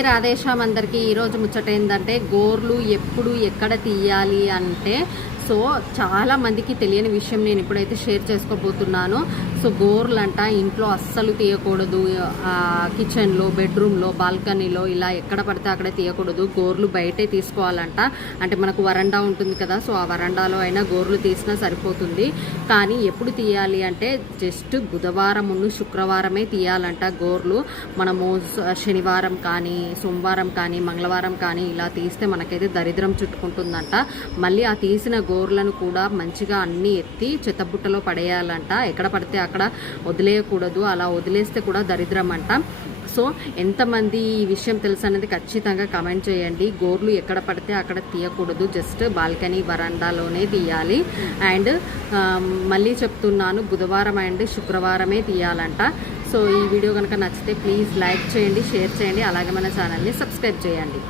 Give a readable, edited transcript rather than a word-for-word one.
రాధేశ్యామ్ అందరికీ ఈరోజు ముచ్చట ఏంటంటే గోర్లు ఎప్పుడు ఎక్కడ తీయాలి అంటే సో చాలా మందికి తెలియని విషయం నేను ఇప్పుడైతే షేర్ చేసుకోబోతున్నాను. సో గోర్లు అంట ఇంట్లో అస్సలు తీయకూడదు, కిచెన్లో, బెడ్రూమ్లో, బాల్కనీలో ఇలా ఎక్కడ పడితే అక్కడ తీయకూడదు. గోర్లు బయటే తీసుకోవాలంట. అంటే మనకు వరండా ఉంటుంది కదా, సో ఆ వరండాలో అయినా గోర్లు తీసినా సరిపోతుంది. కానీ ఎప్పుడు తీయాలి అంటే జస్ట్ బుధవారం శుక్రవారమే తీయాలంట గోర్లు. మనము శనివారం కానీ, సోమవారం కానీ, మంగళవారం కానీ ఇలా తీస్తే మనకైతే దరిద్రం చుట్టుకుంటుందంట. మళ్ళీ ఆ తీసిన గోర్లను కూడా మంచిగా అన్నీ ఎత్తి చెత్తబుట్టలో పడేయాలంట. ఎక్కడ పడితే అక్కడ వదిలేయకూడదు. అలా వదిలేస్తే కూడా దరిద్రం అంట. సో ఎంతమంది ఈ విషయం తెలుసు అనేది ఖచ్చితంగా కమెంట్ చేయండి. గోర్లు ఎక్కడ పడితే అక్కడ తీయకూడదు, జస్ట్ బాల్కనీ వరండాలోనే తీయాలి. అండ్ మళ్ళీ చెప్తున్నాను, బుధవారం అండ్ శుక్రవారమే తీయాలంట. సో ఈ వీడియో కనుక నచ్చితే ప్లీజ్ లైక్ చేయండి, షేర్ చేయండి, అలాగే మన ఛానల్ని సబ్స్క్రైబ్ చేయండి.